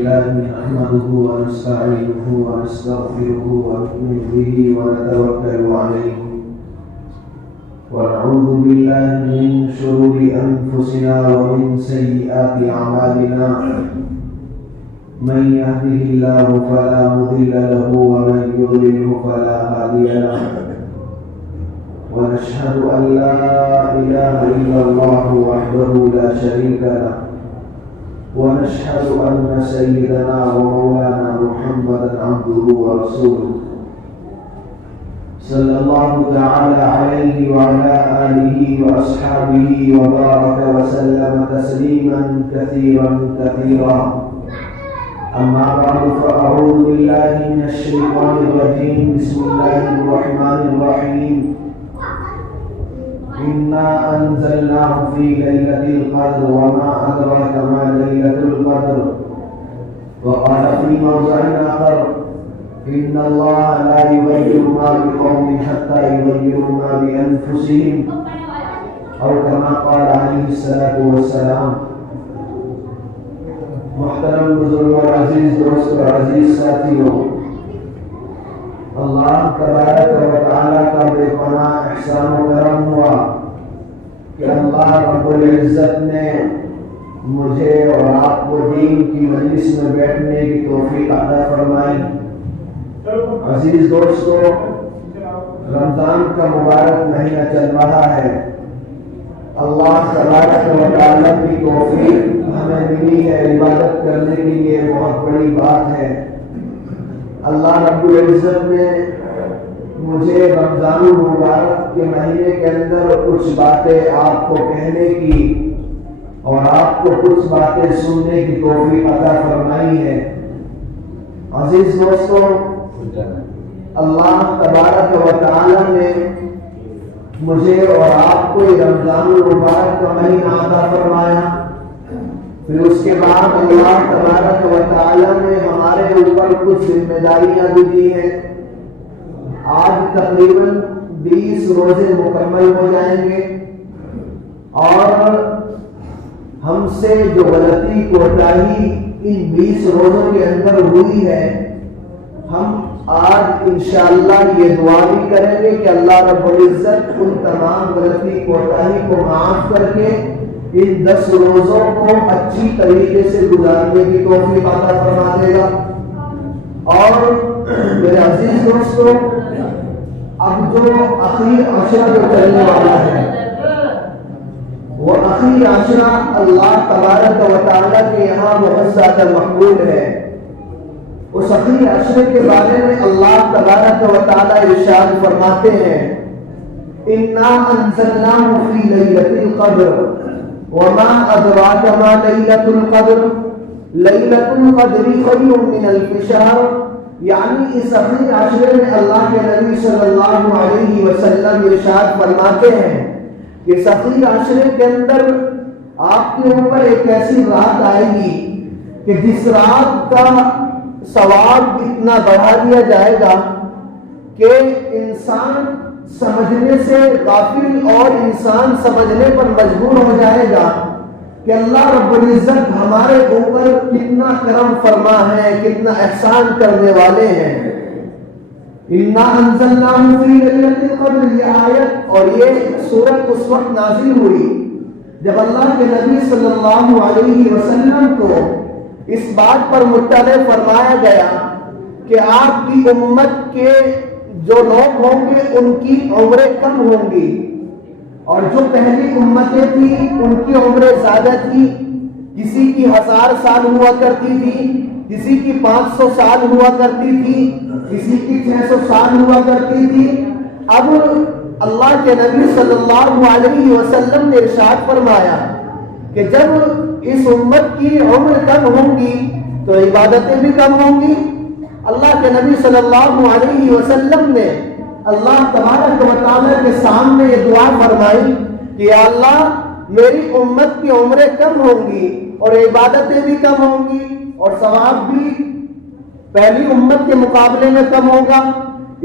لله نحمده ونستعينه ونستغفره ونؤمن به ونتوكل عليه ونعوذ بالله من شرور أنفسنا ومن سيئات أعمالنا من يهده الله فلا مضل له ومن يضلل فلا هادي له ونشهد أن لا إله إلا الله وحده لا شريك له ونشهد أن سيدنا ومولانا محمدا عبده ورسوله صلى الله تعالى عليه وعلى آله وأصحابه وبارك وسلم تسليما كثيرا كثيرا أما بعد فأعوذ بالله من الشيطان الرجيم بسم الله الرحمن الرحيم إنا أنزلناه في ليلة القدر وما أدراك ما ليلة القدر وقال في موضع آخر إن الله لا يغير ما بقوم حتى يغيروا ما بأنفسهم أو كما قال عليه الصلاة والسلام. محترم بزرگ اور عزیز دوست اور عزیز ساتھیوں، اللہ تبارک و تعالیٰ کا بے پناہ احسان و کرم ہوا کہ اللہ رب العزت نے مجھے اور آپ کو دین کی مجلس میں بیٹھنے کی توفیق عطا فرمائی. عزیز دوستو، رمضان کا مبارک مہینہ چل رہا ہے. اللہ تبارک و تعالیٰ کی توفیق ہمیں ملی ہے. عبادت کرنے کے لیے بہت بڑی بات ہے. اللہ رب العزت نے مجھے رمضان المبارک کے مہینے کے اندر کچھ باتیں آپ کو کہنے کی اور آپ کو کچھ باتیں سننے کی توفیق عطا فرمائی ہے. عزیز دوستو، اللہ تبارک و تعالی نے مجھے اور آپ کو رمضان المبارک کا مہینہ عطا فرمایا. پھر اس کے بعد اللہ تبارک و تعالی نے ہمارے اوپر کچھ ذمہ داریاں بھی دی ہیں. آج تقریباً 20 روزے مکمل ہو جائیں گے اور ہم سے جو غلطی کوتاہی ان 20 روزوں کے اندر ہوئی ہے، ہم آج انشاءاللہ یہ دعا بھی کریں گے کہ اللہ رب العزت ان تمام غلطی کوتاہی کو معاف کر کے ان 10 روزوں کو اچھی طریقے سے گزارنے کی توفیق عطا فرما دے گا. اور میرے عزیز دوستو، اب جو اخیر عشرہ جو چلنے والا ہے، وہ اخیر عشرہ اللہ تبارک و تعالیٰ کے یہاں بہت زیادہ مقبول ہے. اس اخیر عشرے کے بارے میں اللہ تبارک و تعالیٰ ارشاد فرماتے ہیں: اِنَّا أَنزَلْنَاهُ فِي لَيْلَةِ الْقَدْرِ وَمَا أَدْرَاكَ مَا لَيْلَةُ الْقَدْرِ لَيْلَةُ الْقَدْرِ خَيْرٌ مِّنَ أَلْفِ شَهْرٍ. یعنی اس اخیر عشرے میں اللہ کے نبی صلی اللہ علیہ وسلم ارشاد فرماتے ہیں کہ اس اخیر عشرے کے اندر آپ کے اوپر ایک ایسی رات آئے گی کہ جس رات کا ثواب اتنا بڑھا دیا جائے گا کہ انسان سمجھنے سے غافل اور انسان سمجھنے پر مجبور ہو جائے گا کہ اللہ رب العزت ہمارے اوپر کتنا کرم فرما ہے، کتنا احسان کرنے والے ہیں. اِنَّا أَنزَلْنَاهُ فِي لَيْلَةِ الْقَدْرِ، یہ آیت اور یہ سورت اس وقت نازل ہوئی جب اللہ کے نبی صلی اللہ علیہ وسلم کو اس بات پر مطلع فرمایا گیا کہ آپ کی امت کے جو لوگ ہوں گے ان کی عمریں کم ہوں گی، اور جو پہلی امتیں تھیں ان کی عمریں زیادہ تھی. کسی کی 1000 سال ہوا کرتی تھی، کسی کی 500 سال ہوا کرتی تھی، کسی کی 600 سال ہوا کرتی تھی. اب اللہ کے نبی صلی اللہ علیہ وسلم نے ارشاد فرمایا کہ جب اس امت کی عمر کم ہوں گی تو عبادتیں بھی کم ہوں گی. اللہ کے نبی صلی اللہ علیہ وسلم نے اللہ تبارک و تعالیٰ کے سامنے یہ دعا فرمائی کہ یا اللہ، میری امت کی عمریں کم ہوں گی اور عبادتیں بھی کم ہوں گی اور ثواب بھی پہلی امت کے مقابلے میں کم ہوگا.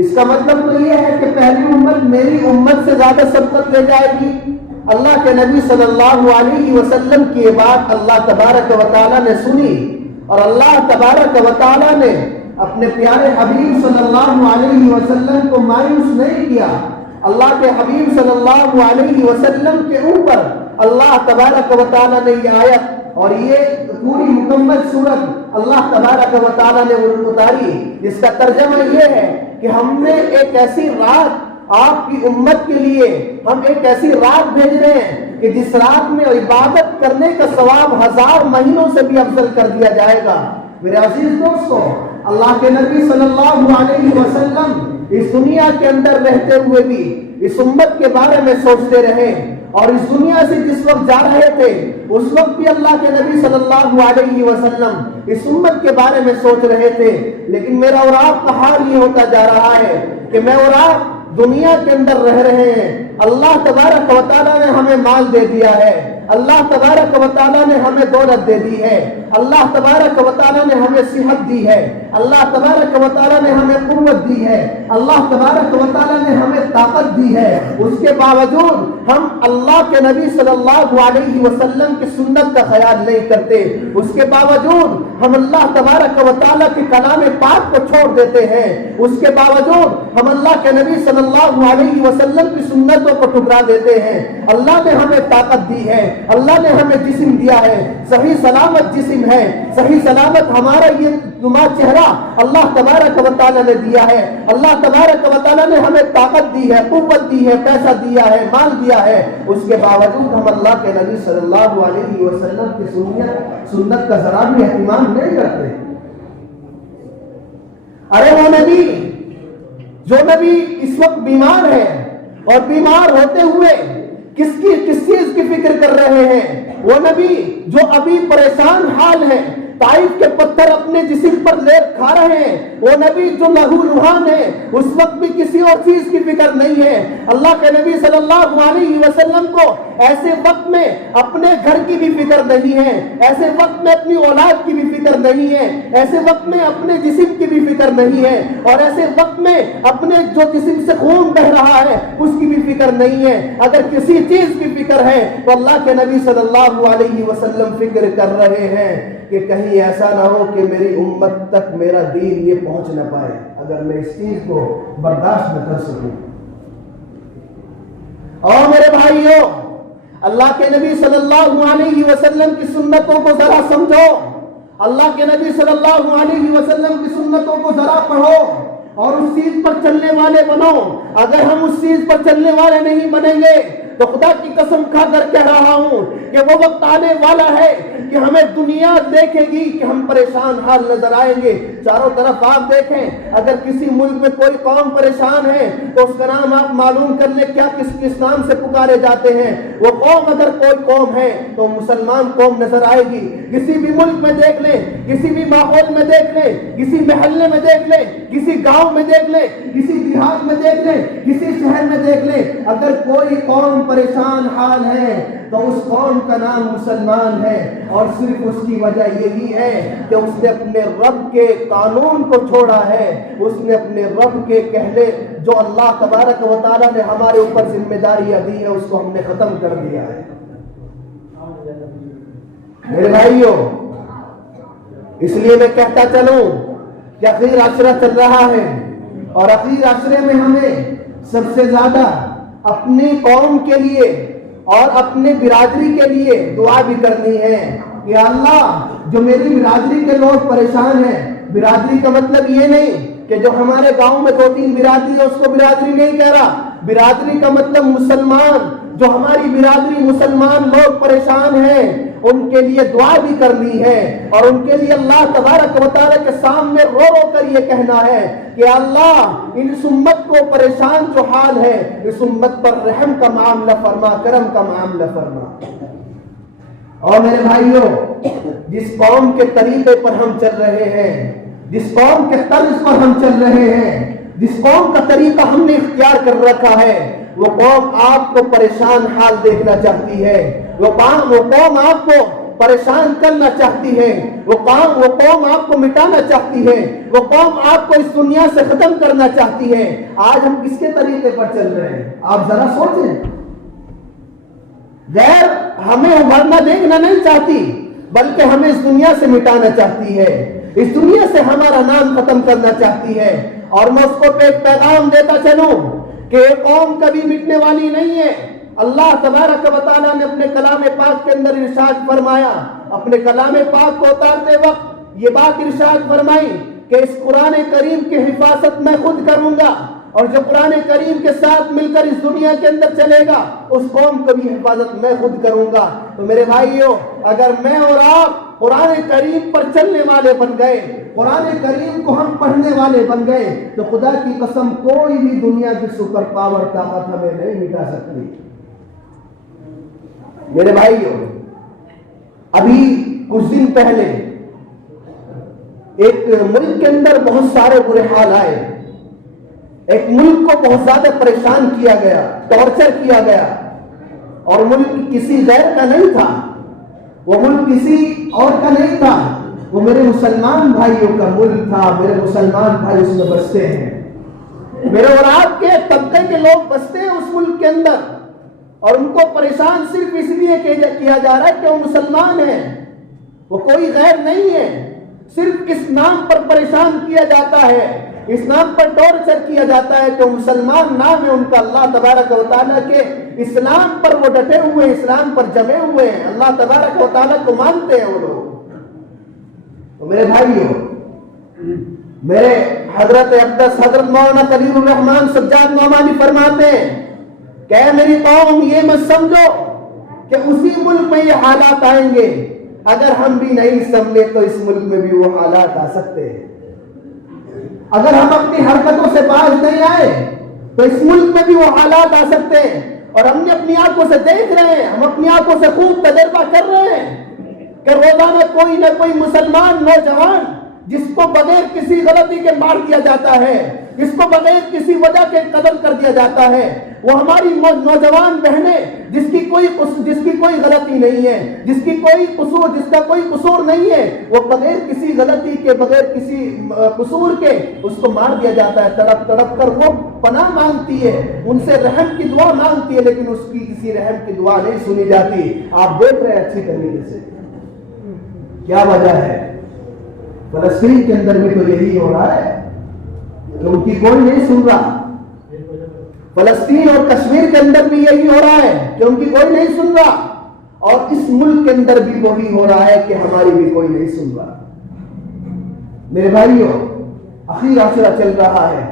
اس کا مطلب تو یہ ہے کہ پہلی امت میری امت سے زیادہ سبقت لے جائے گی. اللہ کے نبی صلی اللہ علیہ وسلم کی یہ بات اللہ تبارک و تعالیٰ نے سنی. اور اللہ تبارک و تعالیٰ نے اپنے پیارے حبیب صلی اللہ علیہ وسلم کو مایوس نہیں کیا. اللہ کے حبیب صلی اللہ علیہ وسلم کے اوپر اللہ تبارک و تعالیٰ نے یہ آیت اور یہ پوری مکمل سورت اللہ تبارک و تعالیٰ نے اتاری، جس کا ترجمہ یہ ہے کہ ہم نے ایک ایسی رات آپ کی امت کے لیے، ہم ایک ایسی رات بھیج رہے ہیں کہ جس رات میں عبادت کرنے کا ثواب 1000 مہینوں سے بھی افضل کر دیا جائے گا. میرے عزیز دوستو، اللہ کے نبی صلی اللہ علیہ وسلم اس دنیا کے اندر رہتے ہوئے بھی اس امت کے بارے میں سوچتے رہے، اور اس دنیا سے جس وقت جا رہے تھے اس وقت بھی اللہ کے نبی صلی اللہ علیہ وسلم اس امت کے بارے میں سوچ رہے تھے. لیکن میرا اور آپ کا حال یہ ہوتا جا رہا ہے کہ میں اور آپ دنیا کے اندر رہ رہے ہیں. اللہ تبارک و تعالیٰ نے ہمیں مال دے دیا ہے، اللہ تبارک و تعالیٰ نے ہمیں دولت دے دی ہے، اللہ تبارک و تعالیٰ نے ہمیں صحت دی ہے، اللہ تبارک و تعالیٰ نے ہمیں قوت دی ہے، اللہ تبارک و تعالیٰ نے ہمیں طاقت دی ہے. اس کے باوجود ہم اللہ کے نبی صلی اللہ علیہ وسلم کی سنت کا خیال نہیں کرتے. اس کے باوجود ہم اللہ تبارک و تعالیٰ کے کلام پاک کو چھوڑ دیتے ہیں. اس کے باوجود ہم اللہ کے نبی صلی اللہ علیہ وسلم کی سنتوں کو ٹکرا دیتے ہیں. اللہ نے ہمیں طاقت دی ہے، اللہ نے ہمیں جسم دیا ہے، صحیح سلامت جسم ہے، صحیح سلامت ہمارا یہ نما چہرہ اللہ تبارک و تعالیٰ نے دیا ہے. اللہ تبارک و تعالیٰ نے ہمیں طاقت دی ہے، قوت دی ہے، پیسہ دیا ہے، مال دیا ہے. اس کے باوجود ہم اللہ کے نبی صلی اللہ علیہ وسلم کی سنت کا ذرا بھی اہتمام نہیں کرتے. ارے وہ نبی جو نبی اس وقت بیمار ہے اور بیمار ہوتے ہوئے کس چیز کی فکر کر رہے ہیں؟ وہ نبی جو ابھی پریشان حال ہے، طائف کے پتھر اپنے جسم پر لے کھا رہے ہیں، وہ نبی جو لہو لہان ہے، اس وقت بھی کسی اور چیز کی فکر نہیں ہے. اللہ کے نبی صلی اللہ علیہ وسلم کو ایسے وقت میں اپنے گھر کی بھی فکر نہیں ہے، ایسے وقت میں اپنی اولاد کی بھی فکر نہیں ہے، ایسے وقت میں اپنے جسم کی بھی فکر نہیں ہے، اور ایسے وقت میں اپنے جو جسم سے خون بہ رہا ہے اس کی بھی فکر نہیں ہے. اگر کسی چیز کی فکر ہے تو اللہ کے نبی صلی اللہ علیہ وسلم فکر کر رہے ہیں کہ کہیں ایسا نہ ہو کہ میری امت تک میرا دین یہ پہنچ نہ پائے، اگر میں اس چیز کو برداشت نہ کر سکوں. اور میرے بھائیوں، اللہ کے نبی صلی اللہ علیہ وسلم کی سنتوں کو ذرا سمجھو، اللہ کے نبی صلی اللہ علیہ وسلم کی سنتوں کو ذرا پڑھو اور اس چیز پر چلنے والے بنو. اگر ہم اس چیز پر چلنے والے نہیں بنیں گے تو خدا کی قسم کھا کر کہہ رہا ہوں کہ وہ وقت آنے والا ہے کہ ہمیں دنیا دیکھے گی کہ ہم پریشان حال نظر آئیں گے. چاروں طرف آپ دیکھیں، اگر کسی ملک میں کوئی قوم پریشان ہے تو اس کا نام آپ معلوم کر لیں کیا کس نام سے پکارے جاتے ہیں. وہ قوم اگر کوئی قوم ہے تو مسلمان قوم نظر آئے گی. کسی بھی ملک میں دیکھ لیں، کسی بھی ماحول میں دیکھ لیں، کسی محلے میں دیکھ لیں، کسی گاؤں میں دیکھ لیں، کسی دیہات میں دیکھ لیں، کسی شہر میں دیکھ لیں، اگر کوئی قوم پریشان حال ہے تو اس قوم کا نام مسلمان ہے. اور صرف اس کی وجہ یہی ہے کہ اس نے اپنے رب کے قانون کو چھوڑا ہے، اس نے اپنے رب کے کہنے جو اللہ تبارک و تعالیٰ نے ہمارے اوپر ذمہ داریاں دی ہے اس کو ہم نے ختم کر دیا ہے. میرے بھائیوں، اس لیے میں کہتا چلوں کہ اخیر عشرہ چل رہا ہے، اور اخیر عشرے میں ہمیں سب سے زیادہ اپنی قوم کے لیے اور اپنے برادری کے لیے دعا بھی کرنی ہے. یا اللہ، جو میری برادری کے لوگ پریشان ہیں، برادری کا مطلب یہ نہیں کہ جو ہمارے گاؤں میں 2-3 برادری ہے اس کو برادری نہیں کہہ رہا. برادری کا مطلب مسلمان، جو ہماری برادری مسلمان لوگ پریشان ہیں ان کے لیے دعا بھی کرنی ہے، اور ان کے لیے اللہ تبارک و تعالیٰ کے سامنے رو رو کر یہ کہنا ہے کہ اللہ، اس امت کو پریشان جو حال ہے اس امت پر رحم کا معاملہ فرما، کرم کا معاملہ فرما. اور میرے بھائیوں، جس قوم کے طریقے پر ہم چل رہے ہیں، جس قوم کے طرز پر ہم چل رہے ہیں، جس قوم کا طریقہ ہم نے اختیار کر رکھا ہے، وہ قوم آپ کو پریشان حال دیکھنا چاہتی ہے، وہ قوم آپ کو پریشان کرنا چاہتی ہے، وہ قوم آپ کو مٹانا چاہتی ہے، وہ قوم آپ کو اس دنیا سے ختم کرنا چاہتی ہے. آج ہم کس کے طریقے پر چل رہے ہیں؟ آپ ذرا سوچیں. غیر ہمیں ابھرنا دیکھنا نہیں چاہتی، بلکہ ہمیں اس دنیا سے مٹانا چاہتی ہے، اس دنیا سے ہمارا نام ختم کرنا چاہتی ہے۔ اور میں اس کو ایک پیغام دیتا چلوں کہ یہ قوم کبھی مٹنے والی نہیں ہے۔ اللہ تبارک و تعالیٰ نے اپنے کلام پاک کے اندر ارشاد فرمایا، اپنے کلام پاک کو اتارتے وقت یہ بات ارشاد فرمائی کہ اس قرآن کریم کی حفاظت میں خود کروں گا، اور جو قرآن کریم کے ساتھ مل کر اس دنیا کے اندر چلے گا اس قوم کی بھی حفاظت میں خود کروں گا۔ تو میرے بھائیوں، اگر میں اور آپ قرآن کریم پر چلنے والے بن گئے، قرآن کریم کو ہم پڑھنے والے بن گئے، تو خدا کی قسم کوئی بھی دنیا کی سپر پاور طاقت ہمیں نہیں مٹا سکتی۔ میرے بھائیوں، ابھی کچھ دن پہلے ایک ملک کے اندر بہت سارے برے حال آئے، ایک ملک کو بہت زیادہ پریشان کیا گیا، ٹارچر کیا گیا، اور ملک کسی غیر کا نہیں تھا، وہ ملک کسی اور کا نہیں تھا، وہ میرے مسلمان بھائیوں کا ملک تھا۔ میرے مسلمان بھائی اس میں بستے ہیں، میرے اور آپ کے طبقے کے لوگ بستے ہیں اس ملک کے اندر، اور ان کو پریشان صرف اس لیے کیا جا رہا ہے کہ وہ مسلمان ہیں، وہ کوئی غیر نہیں ہے، صرف اس نام پر پریشان کیا جاتا ہے، اس نام پر ٹارچر کیا جاتا ہے کہ مسلمان نام ہے ان کا۔ اللہ تبارک و تعالیٰ کے اسلام پر وہ ڈٹے ہوئے ہیں، اسلام پر جمے ہوئے ہیں، اللہ تبارک و تعالیٰ کو مانتے ہیں وہ لوگ۔ تو میرے بھائیوں، میرے حضرت اقدس حضرت مولانا خلیل الرحمان سجاد نعمانی فرماتے ہیں کہ اے میری قوم، یہ مت سمجھو کہ اسی ملک میں یہ حالات آئیں گے، اگر ہم بھی نہیں سمجھے تو اس ملک میں بھی وہ حالات آ سکتے ہیں۔ اگر ہم اپنی حرکتوں سے باز نہیں آئے تو اس ملک میں بھی وہ حالات آ سکتے ہیں، اور ہم نے اپنی آنکھوں سے دیکھ رہے ہیں، ہم اپنی آنکھوں سے خوب تجربہ کر رہے ہیں کہ روزانہ کوئی نہ کوئی مسلمان نوجوان جس کو بغیر کسی غلطی کے مار دیا جاتا ہے، جس کو بغیر کسی وجہ کے قتل کر دیا جاتا ہے، وہ ہماری نوجوان بہنیں جس کی کوئی غلطی نہیں ہے، جس کا کوئی قصور نہیں ہے، وہ بغیر کسی غلطی کے، بغیر کسی قصور کے اس کو مار دیا جاتا ہے۔ تڑپ تڑپ کر وہ پناہ مانگتی ہے، ان سے رحم کی دعا مانگتی ہے، لیکن اس کی کسی رحم کی دعا نہیں سنی جاتی۔ آپ دیکھ رہے ہیں اچھی طریقے سے کیا وجہ ہے۔ فلسطین کے اندر بھی تو یہی ہو رہا ہے کہ ان کی کوئی نہیں سن رہا، فلسطین اور کشمیر کے اندر بھی یہی ہو رہا ہے کہ ان کی کوئی نہیں سن رہا، اور اس ملک کے اندر بھی وہی ہو رہا ہے کہ ہماری بھی کوئی نہیں سن رہا۔ میرے بھائیوں، اخیر عاشورہ چل رہا ہے،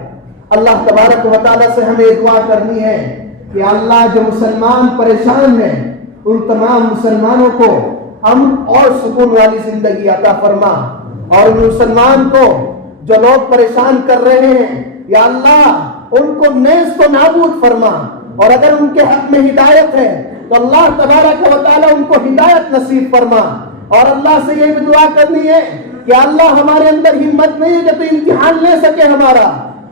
اللہ تبارک و تعالیٰ سے ہمیں دعا کرنی ہے کہ اللہ جو مسلمان پریشان ہیں ان تمام مسلمانوں کو امن اور سکون والی زندگی عطا فرما، اور ان مسلمان کو جو لوگ پریشان کر رہے ہیں یا اللہ ان کو نیز و نابود فرما، اور اگر ان کے حق میں ہدایت ہے تو اللہ تبارک و تعالیٰ ان کو ہدایت نصیب فرما۔ اور اللہ سے یہ بھی دعا کرنی ہے کہ اللہ ہمارے اندر ہمت نہیں ہے کہ تو امتحان لے سکے ہمارا،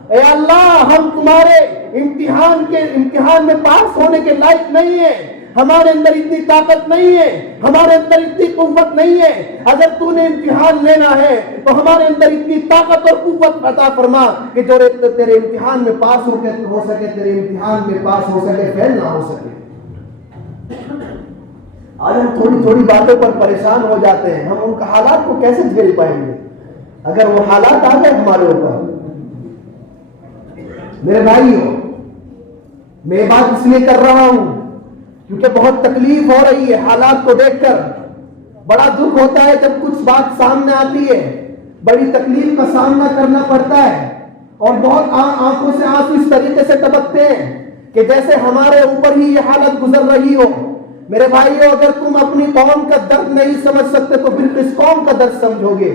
اے اللہ ہم تمہارے امتحان میں پاس ہونے کے لائق نہیں ہیں، ہمارے اندر اتنی طاقت نہیں ہے، ہمارے اندر اتنی قوت نہیں ہے، اگر تو نے امتحان لینا ہے تو ہمارے اندر اتنی طاقت اور قوت عطا فرما کہ جو تیرے امتحان میں پاس ہو سکے، تیرے امتحان میں پاس ہو سکے، فیل نہ ہو سکے۔ آج ہم تھوڑی تھوڑی باتوں پر پریشان ہو جاتے ہیں، ہم ان کا حالات کو کیسے جھیل پائیں گے اگر وہ حالات آ گئے ہمارے اوپر۔ میرے بھائیوں، میں بات اس لیے کر رہا ہوں کیونکہ بہت تکلیف ہو رہی ہے حالات کو دیکھ کر، بڑا دکھ ہوتا ہے جب کچھ بات سامنے آتی ہے، بڑی تکلیف کا سامنا کرنا پڑتا ہے، اور بہت آنکھوں سے آنسو اس طریقے سے ٹپکتے ہیں کہ جیسے ہمارے اوپر ہی یہ حالت گزر رہی ہو۔ میرے بھائیوں، اگر تم اپنی قوم کا درد نہیں سمجھ سکتے تو پھر کس قوم کا درد سمجھو گے؟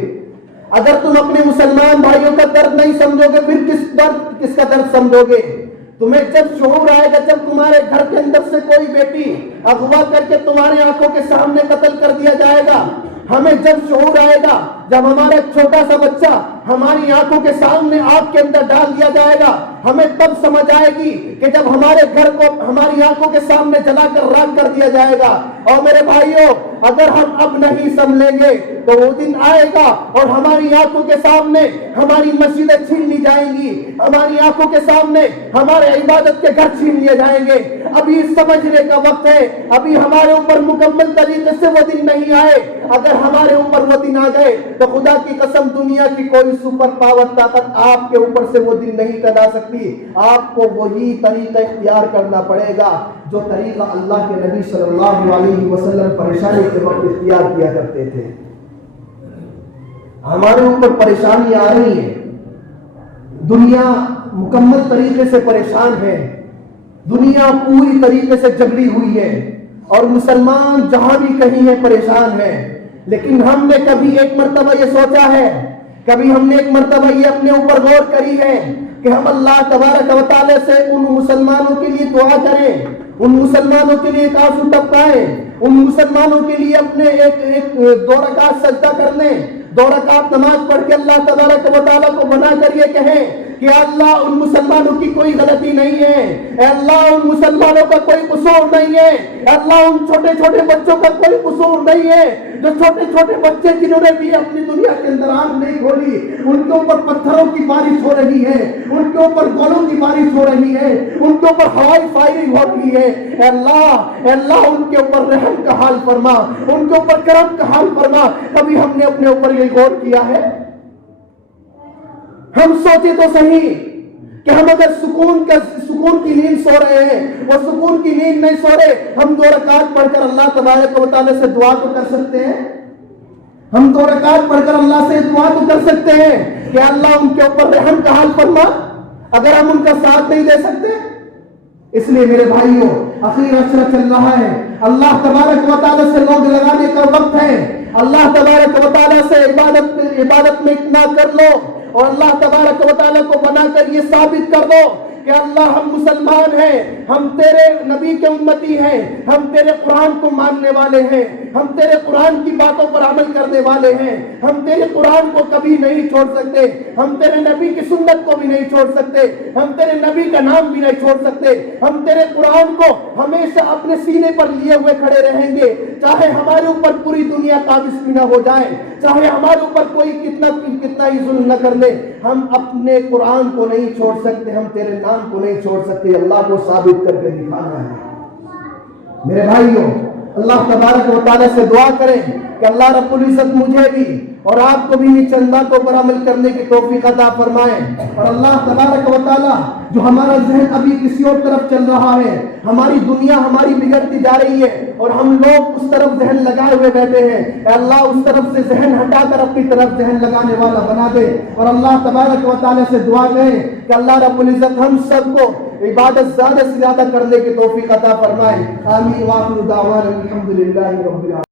اگر تم اپنے مسلمان بھائیوں کا درد نہیں سمجھو گے پھر کس کا درد سمجھو گے؟ تمہیں جب شعور آئے گا، جب تمہارے گھر کے اندر سے کوئی بیٹی اغوا کر کے تمہاری آنکھوں کے سامنے قتل کر دیا جائے گا، ہمیں جب شعور آئے گا، جب ہمارا ایک چھوٹا سا بچہ ہماری آنکھوں کے سامنے آگ کے اندر ڈال دیا جائے گا، ہمیں تب سمجھ آئے گی کہ جب ہمارے گھر کو ہماری آنکھوں کے سامنے جلا کر راکھ کر دیا جائے گا۔ اور میرے بھائیوں، اگر ہم اب نہیں سنبھلیں گے تو وہ دن آئے گا اور ہماری آنکھوں کے سامنے ہماری مسجدیں چھین لی جائیں گی، ہماری آنکھوں کے سامنے ہمارے عبادت کے گھر چھین لیے جائیں گے۔ ابھی سمجھنے کا وقت ہے، ابھی ہمارے اوپر مکمل طریقے سے وہ دن نہیں آئے۔ اگر ہمارے اوپر وہ دن آ گئے تو خدا کی قسم دنیا کی کوئی سپر پاور طاقت آپ کے اوپر سے وہ دن نہیں ٹلا سکتی۔ آپ کو وہی طریقہ اختیار کرنا پڑے گا جو طریقہ اللہ کے نبی صلی اللہ علیہ وسلم پریشانی کے وقت اختیار کیا کرتے تھے۔ ہمارے اوپر پریشانی آ رہی ہے، دنیا مکمل طریقے سے پریشان ہے، دنیا پوری طریقے سے جگڑی ہوئی ہے اور مسلمان جہاں بھی کہیں ہے پریشان ہے۔ لیکن ہم نے کبھی ایک مرتبہ یہ سوچا ہے، کبھی ہم نے ایک مرتبہ یہ اپنے اوپر غور کری ہے کہ ہم اللہ تبارک و تعالی سے ان مسلمانوں کے لیے دعا کریں، ان مسلمانوں کے لیے ایک آنسو ٹپکائیں، ان مسلمانوں کے لیے اپنے ایک 2 رکعت سجدہ کر لیں، 2 رکعت نماز پڑھ کے اللہ تبارک و تعالیٰ کو بنا کر یہ کہیں کہ اللہ ان مسلمانوں کی کوئی غلطی نہیں ہے، اے اللہ ان مسلمانوں کا کوئی قصور نہیں ہے، اے اللہ ان چھوٹے چھوٹے بچوں کا کوئی قصور نہیں ہے، جو چھوٹے چھوٹے بچے جنہوں نے بھی اپنی دنیا کے اندر آنکھ نہیں کھولی، ان کے اوپر پتھروں کی بارش ہو رہی ہے، ان کے اوپر گولوں کی بارش ہو رہی ہے، ان کے اوپر ہوائی فائرنگ ہو رہی ہے، اے اللہ ان کے اوپر رحم کا حال فرما، ان کے اوپر کرم کا حال فرما۔ کبھی ہم نے اپنے اوپر یہ غور کیا ہے؟ ہم سوچے تو صحیح کہ ہم اگر سکون کی نیند سو رہے ہیں، وہ سکون کی نیند نہیں سو رہے، ہم 2 رکعت پڑھ کر اللہ تبارک و تعالیٰ سے دعا تو کر سکتے ہیں، ہم 2 رکعت پڑھ کر اللہ سے دعا تو کر سکتے ہیں کہ اللہ ان کے اوپر رحم کا حال فرما، اگر ہم ان کا ساتھ نہیں دے سکتے۔ اس لیے میرے بھائیوں، اخیر عشرہ چل رہا ہے، اللہ تبارک و تعالیٰ سے لوگ لگانے کا وقت ہے، اللہ تبارک و تعالیٰ سے عبادت میں اتنا کر لو اور اللہ تبارک و تعالیٰ کو بنا کر یہ ثابت کر دو کہ اللہ ہم مسلمان ہیں، ہم تیرے نبی کے امتی ہیں، ہم تیرے قرآن کو ماننے والے ہیں، ہم تیرے قرآن کی باتوں پر عمل کرنے والے ہیں، ہم تیرے قرآن کو کبھی نہیں چھوڑ سکتے، ہم تیرے نبی کی سنت کو بھی نہیں چھوڑ سکتے، ہم تیرے نبی کا نام بھی نہیں چھوڑ سکتے، ہم تیرے قرآن کو ہمیشہ اپنے سینے پر لیے ہوئے کھڑے رہیں گے، چاہے ہمارے اوپر پوری دنیا قابض بھی نہ ہو جائے، چاہے ہمارے اوپر کوئی کتنا ہی ظلم نہ کر لے، ہم اپنے قرآن کو نہیں چھوڑ سکتے، ہم تیرے نام کو نہیں چھوڑ سکتے۔ اللہ کو ثابت کر کے دکھانا ہے۔ میرے بھائیوں، اللہ تبارک و تعالیٰ سے دعا کریں کہ اللہ رب العزت مجھے بھی اور آپ کو بھی یہ چند باتوں پر عمل کرنے کی توفیق عطا فرمائے، اور اللہ تبارک و تعالیٰ جو ہمارا ذہن ابھی کسی اور طرف چل رہا ہے، ہماری دنیا ہماری بگڑتی جا رہی ہے اور ہم لوگ اس طرف ذہن لگائے ہوئے بیٹھے ہیں، اے اللہ اس طرف سے ذہن ہٹا کر اپنی طرف ذہن لگانے والا بنا دے، اور اللہ تبارک و تعالیٰ سے دعا کریں کہ اللہ رب العزت ہم سب کو عبادت زیادہ سے زیادہ کرنے کی توفیق عطا فرمائے۔ آمین۔ وآخر دعوانا الحمدللہ رب العالمین۔